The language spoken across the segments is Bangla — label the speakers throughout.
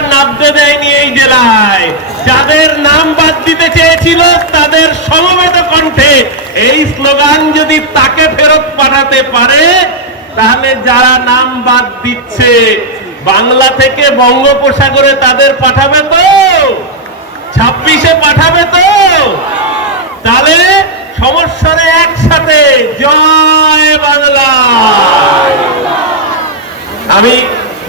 Speaker 1: সরকার নাবতে দেয়নি এই জেলায়। যাদের নাম বাদ দিতে চেয়েছিল, তাদের সমবেত কণ্ঠে এই স্লোগান যদি তাকে ফেরত পাঠাতে পারে, তাহলে যারা নাম বাদ দিচ্ছে, বাংলা থেকে বঙ্গোপসাগরে তাদের পাঠাবে তো? ছাব্বিশে পাঠাবে তো? তাহলে সমস্যারে একসাথে জয় বাংলা। আমি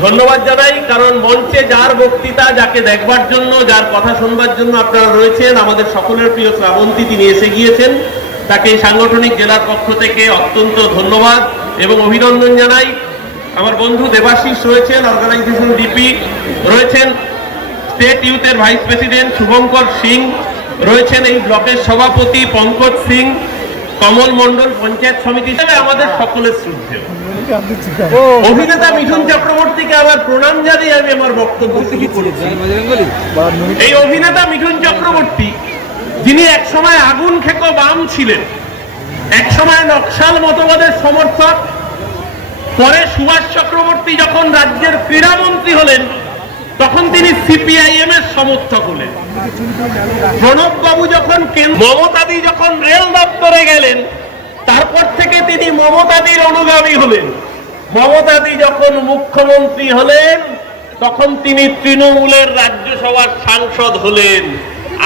Speaker 1: ধন্যবাদ জানাই, কারণ মঞ্চে যার বক্তৃতা, যাকে দেখবার জন্য, যার কথা শুনবার জন্য আপনারা রয়েছেন, আমাদের সকলের প্রিয় শ্রাবন্তী, তিনি এসে গিয়েছেন। তাকে সাংগঠনিক জেলার পক্ষ থেকে অত্যন্ত ধন্যবাদ এবং অভিনন্দন জানাই। আমার বন্ধু দেবাশিস রয়েছেন অর্গানাইজেশন ডিপি রয়েছেন স্টেট ইউথের ভাইস প্রেসিডেন্ট শুভঙ্কর সিং রয়েছেন, এই ব্লকের সভাপতি পঙ্কজ সিং। কমল মন্ডল পঞ্চায়েত সমিতি হিসেবে আমাদের সকলের শ্রদ্ধেয়। অভিনেতা মিঠুন চক্রবর্তীকে প্রণাম জানিয়ে আমি আমার বক্তব্য শুরু করেছি। এই অভিনেতা মিঠুন চক্রবর্তী, যিনি একসময় আগুন খেকো বাম ছিলেন, একসময় নকশাল মতবাদের সমর্থক, পরে সুভাষ চক্রবর্তী যখন রাজ্যের ক্রীড়ামন্ত্রী হলেন, তখন তিনি সিপিআইএম এর সমর্থক হলেন প্রণব বাবু যখন মমতাদি যখন রেল দপ্তরে গেলেন, তারপর থেকে তিনি মমতাদির অনুগামী হলেন। মমতাদি যখন মুখ্যমন্ত্রী হলেন, তখন তিনি তৃণমূলের রাজ্যসভার সাংসদ হলেন।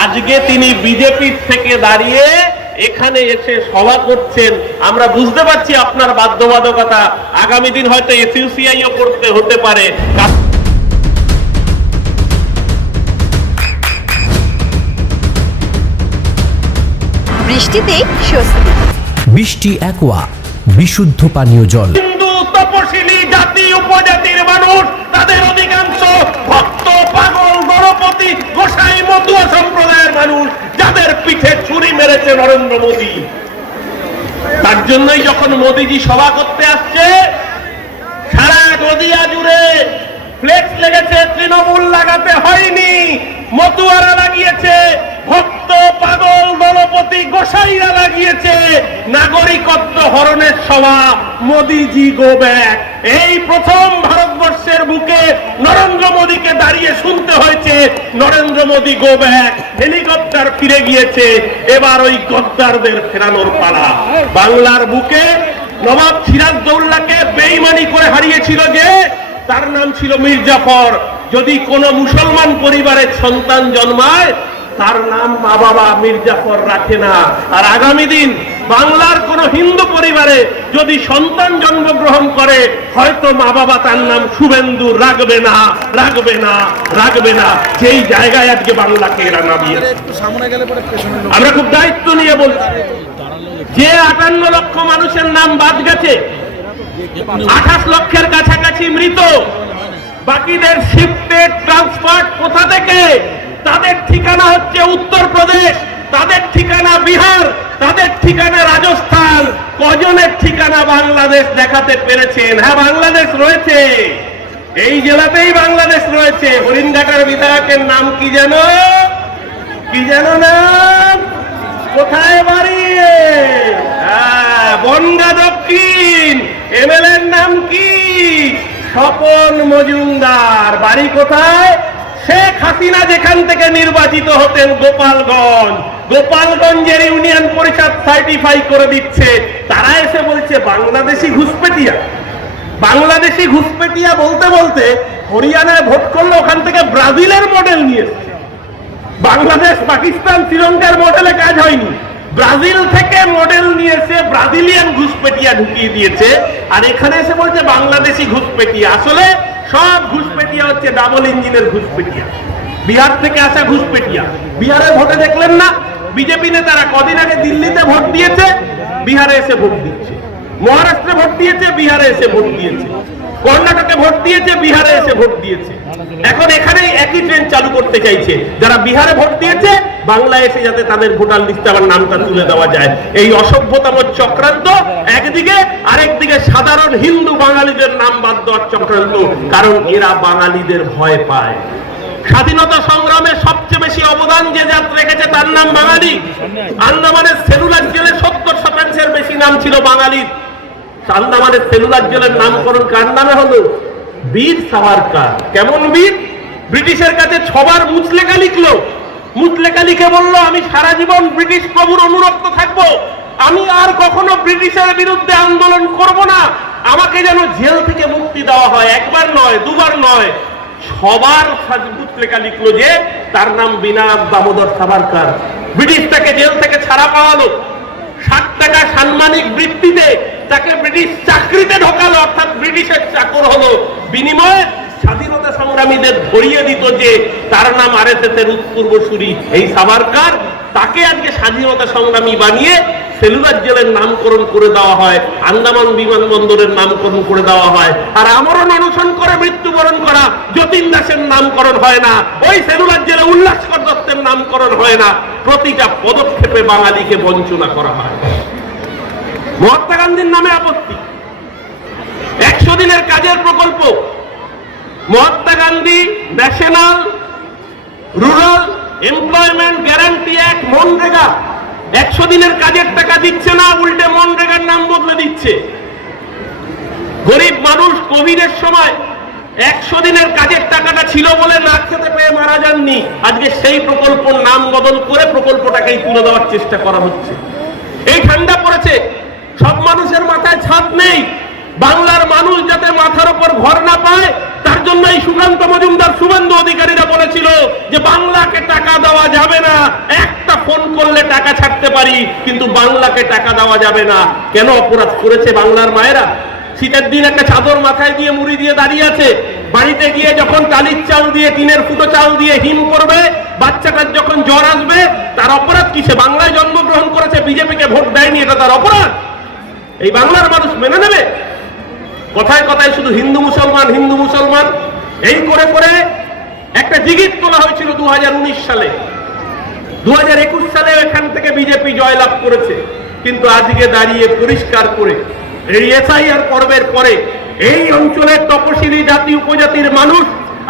Speaker 1: আজকে তিনি বিজেপির থেকে দাঁড়িয়ে এখানে এসে সভা করছেন। আমরা বুঝতে পারছি আপনার বাধ্যবাধকতা। আগামী দিন হয়তো এসইউসিআইও করতে হতে পারে।
Speaker 2: বৃষ্টিতেই স্বস্তি।
Speaker 3: বৃষ্টি অ্যাকোয়া বিশুদ্ধ পানীয় জল।
Speaker 1: হিন্দু তপশিলি জাতি উপজাতির মানুষ তাদের অধিকাংশ ভক্ত পাগল গণপতি গোসাই মতুয়া সম্প্রদায়ের মানুষ যাদের পিঠে ছুরি মেরেছে নরেন্দ্র মোদী। তার জন্যই যখন মোদীজি সভা করতে আসছে সারা নদিয়া জুড়ে ফ্লেক্স লেগেছে তৃণমূল লাগাতে হয়নি মতুয়ারা লাগিয়েছে ভক্ত পাগল দলপতি গোসাইরা লাগিয়েছে নাগরিকত্ব হরণের সভা, মোদিজি গো ব্যাক এই প্রথম ভারতবর্ষের বুকে নরেন্দ্র মোদীকে দাঁড়িয়ে শুনতে হয়েছে, Narendra Modi go back helicopter ফিরে গিয়েছে, এবার ওই গদ্দারদের ফেরানোর পালা। বাংলার বুকে নবাব সিরাজদৌল্লাকে বেইমানি করে হারিয়েছিল যে, তার নাম ছিল মির্জাফর। যদি কোনো মুসলমান পরিবারের সন্তান জন্মায় তার নাম মা বাবা মির্জাফর রাখে না। আর আগামী দিন বাংলার কোন হিন্দু পরিবারে যদি সন্তান জন্মগ্রহণ করে হয়তো মা বাবা তার নাম শুভেন্দু রাখবে না রাখবে না রাখবে না। সেই জায়গায় আজকে বাংলাকে এরা নামিয়েছে আমরা খুব দায়িত্ব নিয়ে বলছি। যে আটান্ন লক্ষ মানুষের নাম বাদ গেছে আঠাশ লক্ষের কাছাকাছি মৃত বাকিদের শিফটেড ট্রান্সফার কোথা থেকে? তাদের ঠিকানা হচ্ছে উত্তরপ্রদেশ তাদের ঠিকানা বিহার তাদের ঠিকানা রাজস্থান। কজনের ঠিকানা বাংলাদেশ দেখাতে পেরেছেন? হ্যাঁ বাংলাদেশ রয়েছে। এই জেলাতেই বাংলাদেশ রয়েছে। হরিণঘাটার বিধায়কের নাম কি যেন? কি যেন নাম? কোথায় বাড়ি? হ্যাঁ, বনগা দক্ষিণ। এমএলএর নাম কি? স্বপন মজুমদার। বাড়ি কোথায়? শেখ হাসিনা যেখান থেকে নির্বাচিত হতেন গোপালগঞ্জ। গোপালগঞ্জের ইউনিয়ন পরিষদ সার্টিফাই করে দিচ্ছে। তারা এসে বলছে, বাংলাদেশি ঘুষপেটিয়া। বাংলাদেশি ঘুষপেটিয়া বলতে বলতে হরিয়ানায় ভোট করলে, ওখান থেকে ব্রাজিলের মডেল নিয়ে বাংলাদেশ, পাকিস্তান, শ্রীলঙ্কার মডেলে কাজ হয়নি। ব্রাজিল থেকে মডেল নিয়ে এসে ব্রাজিলিয়ান ঘুষপেটিয়া ঢুকিয়ে দিয়েছে। আর এখানে এসে বলছে, বাংলাদেশি ঘুষপেটিয়া। আসলে সব ঘুষপেটিয়া হচ্ছে ডাবল ইঞ্জিনের ঘুষপেটিয়া। বিহার থেকে আসা ঘুষপেটিয়া। বিহারে ভোটে দেখলেন না? বিজেপি নেতারা কদিন আগে দিল্লিতে ভোট দিয়েছে, বিহারে এসে ভোট দিচ্ছে। মহারাষ্ট্রে ভোট দিয়েছে, বিহারে এসে ভোট দিয়েছে। কর্ণাটকে ভোট দিয়েছে, বিহারে এসে ভোট দিয়েছে। এখন এখানেই একই ট্রেন চালু করতে চাইছে। যারা বিহারে ভোট দিয়েছে বাংলা এসে যাতে তাদের ভোটার লিস্টে আবার নামটা তুলে দেওয়া যায়। এই অসভ্যতম চক্রান্ত একদিকে, আরেকদিকে সাধারণ হিন্দু বাঙালিদের নাম বাদ দেওয়ার চক্রান্ত, কারণ এরা বাঙালিদের ভয় পায়। স্বাধীনতা সংগ্রামে সবচেয়ে বেশি অবদান যে জাত রেখেছে তার নাম বাঙালি। আন্দামানের সেলুলার জেলে সত্তর শতাংশের বেশি নাম ছিল বাঙালির। আন্দামানের সেলুলার জেলের নামকরণ কার নামে হলো? বীর সাভারকার। কেমন বীর? ব্রিটিশের কাছে ছবার মুচলেখা লিখলো। মুচলেখা লিখে বলল, আমি সারা জীবন ব্রিটিশ প্রভুর অনুরক্ত থাকব। আমি আর কখনো ব্রিটিশের বিরুদ্ধে আন্দোলন করব না। আমাকে যেন জেল থেকে মুক্তি দেওয়া হয়। একবার নয়, দুবার নয়। সবার মুচলেখা লিখলো যে, তার নাম বিনা দামোদর সাভারকার। ব্রিটিশ তাকে জেল থেকে ছাড়া পাওয়ালো। ষাট টাকা সাম্মানিক বৃত্তিতে তাকে ব্রিটিশ চাকরিতে ঢোকালো। অর্থাৎ ব্রিটিশের চাকর হলো। বিনিময়ে স্বাধীনতা সংগ্রামীদের ধরিয়ে দিত যে তার নাম আরএসএস এর উৎপূর্বসূরি এই সাবারকার তাকে আজকে স্বাধীনতা সংগ্রামী বানিয়ে সেলুলার জেলের নামকরণ করে দেওয়া হয়, আন্দামান বিমানবন্দরের নামকরণ করে দেওয়া হয়, আর আমরণ অনশন করে মৃত্যুবরণ করা যতীন দাসের নামকরণ হয় না, ওই সেলুলার জেলে উল্লাসকর দত্তের নামকরণ হয় না। প্রতিটা পদক্ষেপে বাঙালিকে বঞ্চনা করা হয়। মহাত্মা গান্ধীর নামে আপত্তি। একশো দিনের কাজের প্রকল্প Mahatma Gandhi national rural employment guarantee act MNREGA. একশো দিনের কাজের টাকা দিচ্ছে না, উল্টে মনরেগার নাম বদলে দিচ্ছে। গরিব মানুষ কোভিডের সময় একশো দিনের কাজের টাকাটা ছিল বলে না খেতে পেয়ে মারা যাননি। আজকে সেই প্রকল্পর নাম বদল করে প্রকল্পটাকেই তুলে দেওয়ার চেষ্টা করা হচ্ছে। এই ঠান্ডা পড়েছে, সব মানুষের মাথায় ছাদ নেই। বাংলার মানুষ যাতে মাথার উপর ঘর না পায়, তার জন্য এই সুকান্ত মজুমদার শুভেন্দু অধিকারীরা বলেছিল যে বাংলাকে টাকা দেওয়া যাবে না, একটা ফোন করলে টাকা ছাড়তে পারি, কিন্তু বাংলাকে টাকা দেওয়া যাবে না। কেন অপরাধ করেছে বাংলার মায়েরা? শীতের দিন একটা চাদর মাথায় দিয়ে মুড়ি দিয়ে দাঁড়িয়ে আছে। বাড়িতে গিয়ে যখন টালির চাল দিয়ে, টিনের ফুটো চাল দিয়ে হিম করবে, বাচ্চাটার যখন জ্বর আসবে, তার অপরাধ কিসে বাংলায় জন্মগ্রহণ করেছে, বিজেপিকে ভোট দেয়নি, এটা তার অপরাধ। এই বাংলার মানুষ মেনে নেবে? কথায় কথায় শুধু হিন্দু মুসলমান হিন্দু মুসলমান। এই করে করে একটা জিগিত তোলা হয়েছিল দু হাজার উনিশ সালে। দু হাজার একুশ সালে এখান থেকে বিজেপি জয়লাভ করেছে। কিন্তু আজকে দাঁড়িয়ে পরিষ্কার করে এই এসআইআর পর্বের পরে এই অঞ্চলের তপশিলি জাতি, উপজাতির মানুষ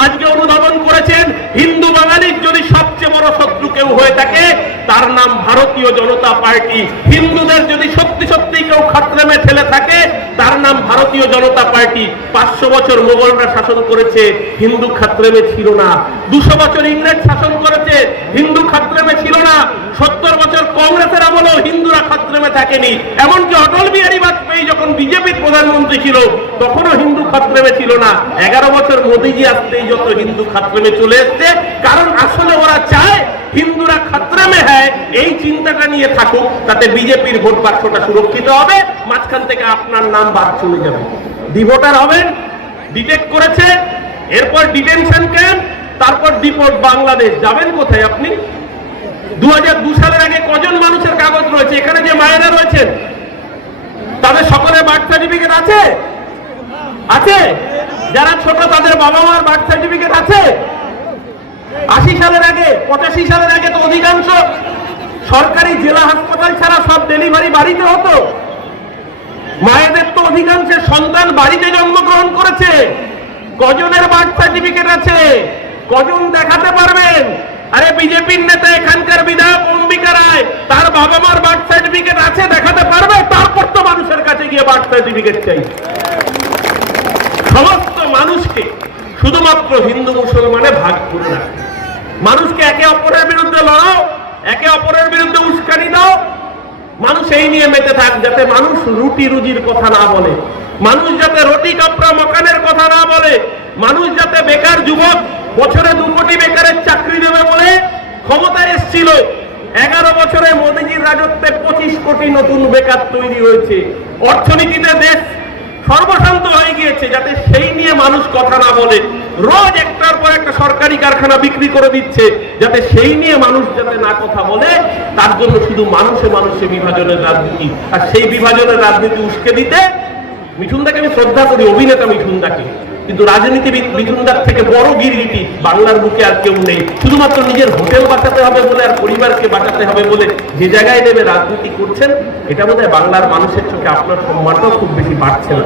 Speaker 1: আজকে অনুধাবন করেছেন, হিন্দু বাঙালির যদি সবচেয়ে বড় শত্রু কেউ হয়ে থাকে, তার নাম ভারতীয় জনতা পার্টি। হিন্দুদের যদি সত্যি সত্যি কেউ খাত্রেমে ঠেলে থাকে, তার নাম ভারতীয় জনতা পার্টি। পাঁচশো বছর মোগলরা শাসন করেছে, হিন্দু খাত্রেমে ছিল না। দুশো বছর ইংরেজ শাসন করেছে, হিন্দু খাত্রেমে ছিল না। সত্তর বছর কংগ্রেসের আমলেও হিন্দুরা খাত্রেমে থাকেনি। এমনকি অটল বিহারী বাজপেয়ী যখন বিজেপির প্রধানমন্ত্রী ছিল, তখনও হিন্দু খাত্রেমে ছিল না। এগারো বছর মোদীজি আসতেই যত হিন্দু খাত্রেমে চলে এসছে, কারণ আসলে ওরা চায় হিন্দুরা খাত্রামে হ্যায় এই চিন্তাটা নিয়ে থাকুক, তাতে বিজেপির ভোট বাক্সটা সুরক্ষিত হবে, মাঝখান থেকে আপনার নাম বাদ চলে যাবে। ডিভোটার হবেন ডিটেক্ট করেছে, এরপর ডিটেনশন ক্যাম্প, তারপর ডিপোর্ট বাংলাদেশ। যাবেন কোথায় আপনি? দু সালের আগে কজন মানুষের কাগজ রয়েছে? এখানে যে মায়েরা রয়েছেন তাদের সকলে বার্থ সার্টিফিকেট আছে? আছে? যারা ছোট, তাদের বাবা মার বার্থ সার্টিফিকেট আছে? আশি সালের আগে, পঁচাশি সালের আগে তো অধিকাংশ সরকারি জেলা হাসপাতাল ছাড়া সব ডেলিভারি বাড়িতে হতো। মায়েদের তো অধিকাংশের সন্তান বাড়িতে জন্মগ্রহণ করেছে। কজনের বার্থ সার্টিফিকেট আছে? কজন দেখাতে পারবেন? আরে বিজেপির নেতা এখানকার বিধায়ক অম্বিকা রায়, তার বাবা মার বার্থ সার্টিফিকেট আছে, দেখাতে পারবে? তারপর তো মানুষের কাছে গিয়ে বার্থ সার্টিফিকেট চাই? সমস্ত মানুষকে, শুধুমাত্র হিন্দু মুসলমানে ভাগ করে রাখে মানুষকে একে অপরের বিরুদ্ধে লড়াও, একে অপরের বিরুদ্ধে উস্কানি দাও। মানুষ এই নিয়ে মেতে থাক যাতে মানুষ রুটি রুজির কথা না বলে। মানুষ যাতে রুটি কাপড়া মকানের কথা না বলে। মানুষ যাতে বেকার যুবক বছরে দু কোটি বেকারের চাকরি দেবে বলে ক্ষমতায় এসছিল এগারো বছরে মোদীজির রাজত্বে পঁচিশ কোটি নতুন বেকার তৈরি হয়েছে। অর্থনীতিতে দেশ সর্বশান্ত হয়ে গিয়েছে, যাতে সেই নিয়ে মানুষ কথা না বলে। রোজ একটার পর একটা সরকারি কারখানা বিক্রি করে দিচ্ছে, যাতে সেই নিয়ে মানুষ যাতে না কথা বলে। তার জন্য শুধু মানুষে মানুষে বিভাজনের রাজনীতি। আর সেই বিভাজনের রাজনীতি উস্কে দিতে মিঠুনদাকে আমি শ্রদ্ধা করি, অভিনেতা মিঠুনদাকে। কিন্তু রাজনীতিবিদ মিঠুনদার থেকে বড় গিরগিটি বাংলার বুকে আর কেউ নেই। শুধুমাত্র নিজের হোটেল বাঁচাতে হবে বলে আর পরিবারকে বাঁচাতে হবে বলে যে জায়গায় নেমে রাজনীতি করছেন, এটা বোধহয় বাংলার মানুষের চোখে আপনার সম্মানটাও খুব বেশি বাড়ছে না।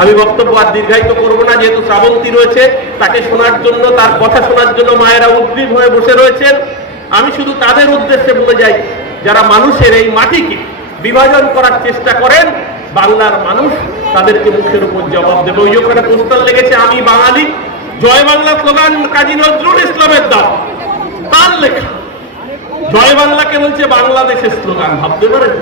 Speaker 1: আমি বক্তব্য আর দীর্ঘায়িত করব না, যেহেতু শ্রাবন্তী রয়েছে, তাকে শোনার জন্য, তার কথা শোনার জন্য মায়েরা উদ্গ্রীব হয়ে বসে রয়েছেন। আমি শুধু তাদের উদ্দেশ্যে বলে যাই, যারা মানুষের এই মাটিকে বিভাজন করার চেষ্টা করেন, বাংলার মানুষ তাদেরকে মুখের উপর জবাব দেবে। ওই ওখানে পোস্টার লেগেছে, আমি বাঙালি। জয় বাংলা স্লোগান কাজী নজরুল ইসলামের দাম তার লেখা, জয় বাংলাকে বলছে বাংলাদেশের স্লোগান। ভাবতে পারেন?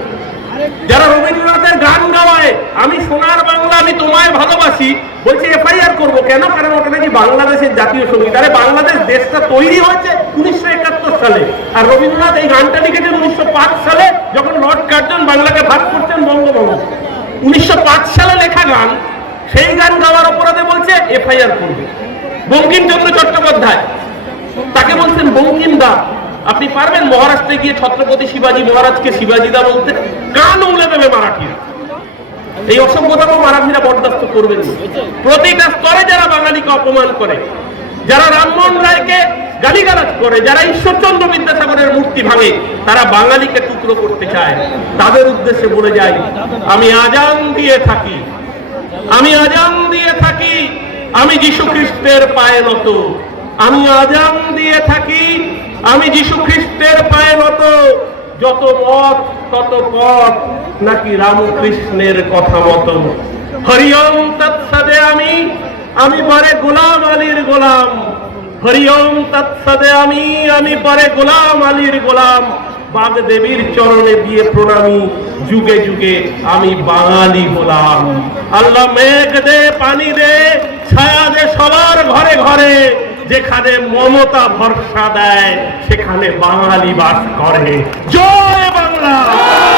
Speaker 1: যারা রবীন্দ্রনাথের গান গাওয়ায়, আমি সোনার বাংলা, আমি তোমায় ভালোবাসি, বলছে এফআইআর করব কেন? কারণ ওটা নাকি বাংলাদেশের জাতীয় সংগীত। আরে, বাংলাদেশ দেশটা তৈরি হয়েছে উনিশশো একাত্তর সালে। আর রবীন্দ্রনাথ এই গানটা লিখেছেন উনিশশো পাঁচ সালে, যখন লর্ড কার্জন বাংলাকে ভাগ করতেন বঙ্গভঙ্গ উনিশশো পাঁচ সালে লেখা গান, সেই গান গাওয়ার অপরাধে বলছে এফআইআর করবে। বঙ্কিমচন্দ্র চট্টোপাধ্যায়। তাকে বলছেন, বঙ্কিম দা, আপনি পারবেন মহারাষ্ট্রে গিয়ে ছত্রপতি শিবাজী মহারাজকে শিবাজী দা বলতে? কান উংলে দেবে মারাঠিরা। এই অসভ্যতাকে মারাঠিরা বরদাস্ত করবেন প্রতিটা স্তরে যারা বাঙালিকে অপমান করে যারা রামমোহন রায়কে গালিগালাজ করে, যারা ঈশ্বরচন্দ্র বিদ্যাসাগরের মূর্তি ভাঙে, তারা বাঙালিকে টুকরো করতে চায়। তাদের উদ্দেশ্যে বলে যাই, আমি আজান দিয়ে থাকি। আমি আজান দিয়ে থাকি, আমি যীশু খ্রিস্টের পায়ে নত। আমি আজান দিয়ে থাকি, আমি যীশু খ্রিস্টের পায়ে নত। যত মত, তত পথ নাকি রামকৃষ্ণের কথা মতো হরিওম তৎসদে আমি আমি পরে গোলাম আলীর গোলাম। হরিওম তৎসদে আমি আমি পরে গোলাম আলীর গোলাম। বাগদেবীর চরণে দিয়ে প্রণামী। যুগে যুগে আমি বাঙালি গোলাম আল্লাহ মেঘ দে, পানি দে, ছায়া দে সবার ঘরে ঘরে। যেখানে মমতা ভরসা দেয়, সেখানে বাঙালি বাস করে। জয় Bangla!